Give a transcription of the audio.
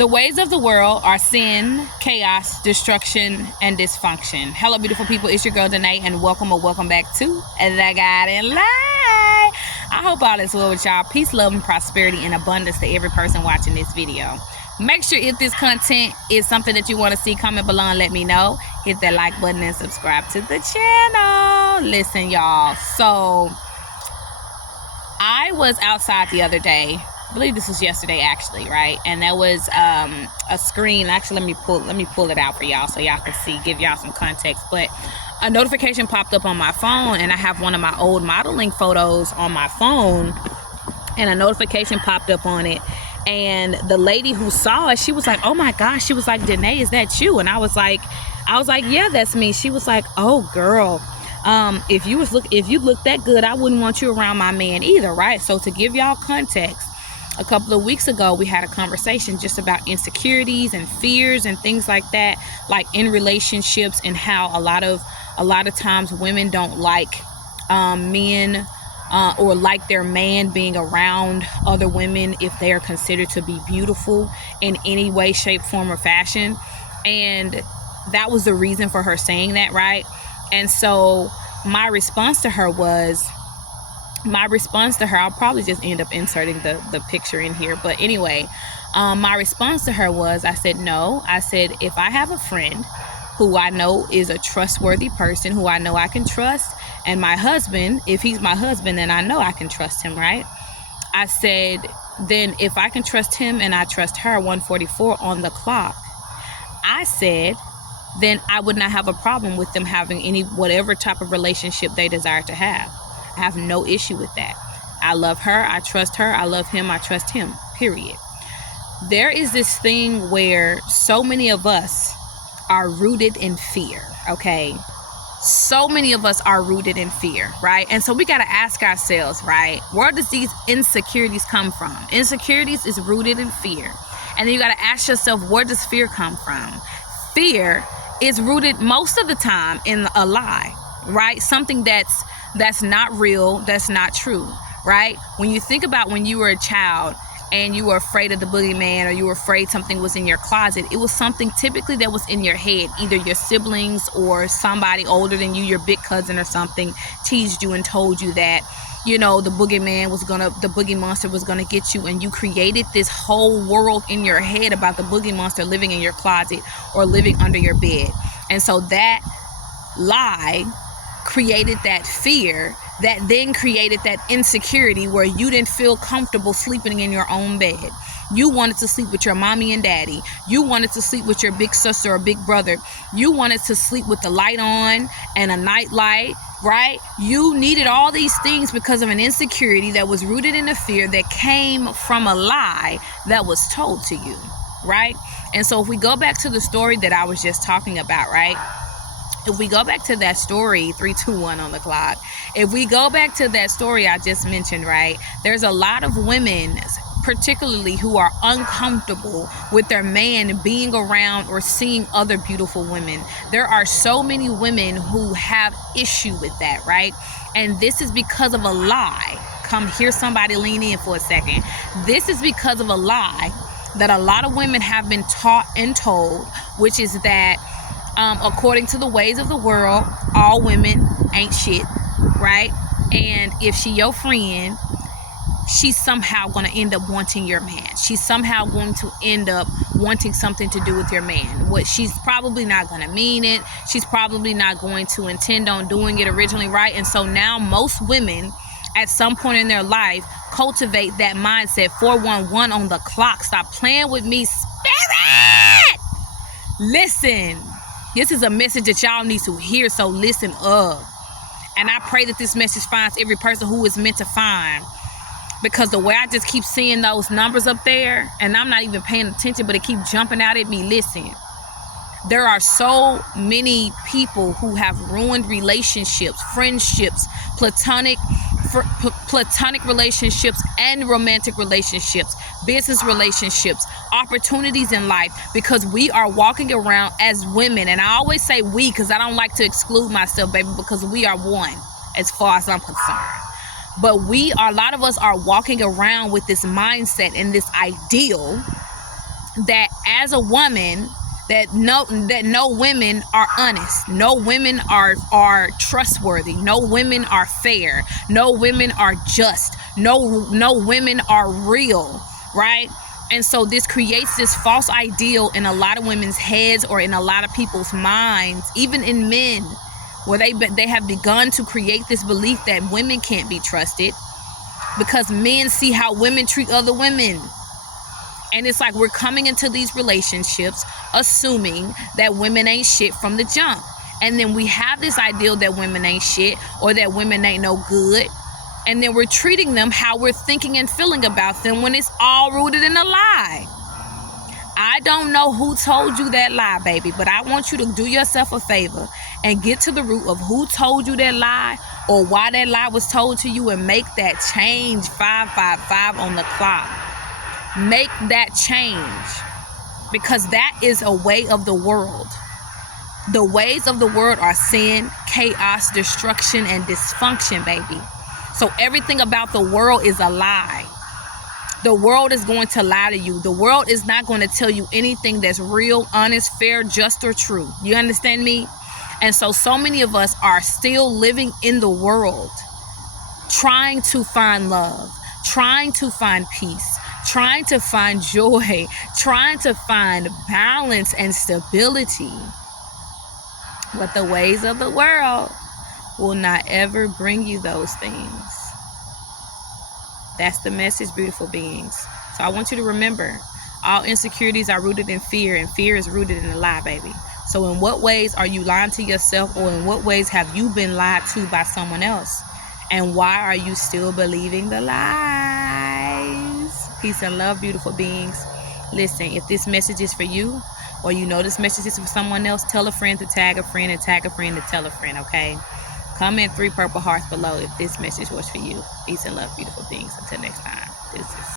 The ways of the world are sin, chaos, destruction, and dysfunction. Hello, beautiful people. It's your girl, Danae, and welcome or welcome back to The Guiding Light. I hope all is well with y'all. Peace, love, and prosperity and abundance to every person watching this video. Make sure if this content is something that you want to see, comment below and let me know. Hit that like button and subscribe to the channel. Listen, y'all. So, I was outside the other day. I believe this was yesterday actually, right? And there was a screen. Actually, let me pull it out for y'all so y'all can see, give y'all some context. But a notification popped up on my phone, and I have one of my old modeling photos on my phone, and a notification popped up on it. And the lady who saw it, she was like, "Oh my gosh," she was like, "Danae, is that you?" And I was like, "Yeah, that's me." She was like, "Oh girl, if you look that good, I wouldn't want you around my man either," right? So to give y'all context, a couple of weeks ago, we had a conversation just about insecurities and fears and things like that, like in relationships, and how a lot of times women don't like men or like their man being around other women if they are considered to be beautiful in any way, shape, form, or fashion. And that was the reason for her saying that, right? And so my response to her, I'll probably just end up inserting the picture in here. But anyway, my response to her was, I said, no. I said, if I have a friend who I know is a trustworthy person, who I know I can trust, and my husband, if he's my husband, then I know I can trust him, right? I said, then if I can trust him and I trust her, 1:44 on the clock, I said, then I would not have a problem with them having whatever type of relationship they desire to have. I have no issue with that. I love her. I trust her. I love him. I trust him. Period. There is this thing where so many of us are rooted in fear, okay? So many of us are rooted in fear, right? And so we got to ask ourselves, right? Where does these insecurities come from? Insecurities is rooted in fear. And then you got to ask yourself, where does fear come from? Fear is rooted most of the time in a lie, right? Something that's not real, that's not true, right? When you think about when you were a child and you were afraid of the boogeyman, or you were afraid something was in your closet, it was something typically that was in your head. Either your siblings or somebody older than you, your big cousin or something, teased you and told you that, you know, the boogie monster was gonna get you, and you created this whole world in your head about the boogie monster living in your closet or living under your bed. And so that lie created that fear that then created that insecurity where you didn't feel comfortable sleeping in your own bed. You wanted to sleep with your mommy and daddy. You wanted to sleep with your big sister or big brother. You wanted to sleep with the light on and a night light, right? You needed all these things because of an insecurity that was rooted in a fear that came from a lie that was told to you, right? And so if we go back to the story that I was just talking about, right? If we go back to that story, 3, 2, 1 on the clock. If we go back to that story I just mentioned, right? There's a lot of women, particularly, who are uncomfortable with their man being around or seeing other beautiful women. There are so many women who have issue with that, right? And this is because of a lie. Come here, somebody lean in for a second. This is because of a lie that a lot of women have been taught and told, which is that according to the ways of the world, all women ain't shit, right? And if she your friend, she's somehow going to end up wanting your man. She's somehow going to end up wanting something to do with your man. She's probably not going to mean it. She's probably not going to intend on doing it originally, right? And so now most women at some point in their life cultivate that mindset. 411 on the clock. Stop playing with me, spirit! Listen. This is a message that y'all need to hear, so listen up. And I pray that this message finds every person who is meant to find. Because the way I just keep seeing those numbers up there, and I'm not even paying attention, but it keeps jumping out at me. Listen, there are so many people who have ruined relationships, friendships, platonic relationships and romantic relationships, business relationships, opportunities in life, because we are walking around as women. And I always say we because I don't like to exclude myself, baby, because we are one as far as I'm concerned. But a lot of us are walking around with this mindset and this ideal that as a woman, that no women are honest, no women are trustworthy, no women are fair, no women are just, no women are real, right? And so this creates this false ideal in a lot of women's heads, or in a lot of people's minds, even in men, where they have begun to create this belief that women can't be trusted because men see how women treat other women. And it's like we're coming into these relationships assuming that women ain't shit from the jump. And then we have this ideal that women ain't shit, or that women ain't no good. And then we're treating them how we're thinking and feeling about them, when it's all rooted in a lie. I don't know who told you that lie, baby, but I want you to do yourself a favor and get to the root of who told you that lie, or why that lie was told to you, and make that change 555 on the clock. Make that change, because that is a way of the world. The ways of the world are sin, chaos, destruction, and dysfunction, baby. So everything about the world is a lie. The world is going to lie to you. The world is not going to tell you anything that's real, honest, fair, just, or true. You understand me? And so many of us are still living in the world, trying to find love, trying to find peace, trying to find joy, trying to find balance and stability. But the ways of the world will not ever bring you those things. That's the message, beautiful beings. So I want you to remember, all insecurities are rooted in fear, and fear is rooted in a lie, baby. So in what ways are you lying to yourself, or in what ways have you been lied to by someone else? And why are you still believing the lies? Peace and love, beautiful beings. Listen, if this message is for you, or you know this message is for someone else, tell a friend to tag a friend, and tag a friend to tell a friend, okay? Comment 3 purple hearts below if this message was for you. Peace and love, beautiful beings. Until next time, this is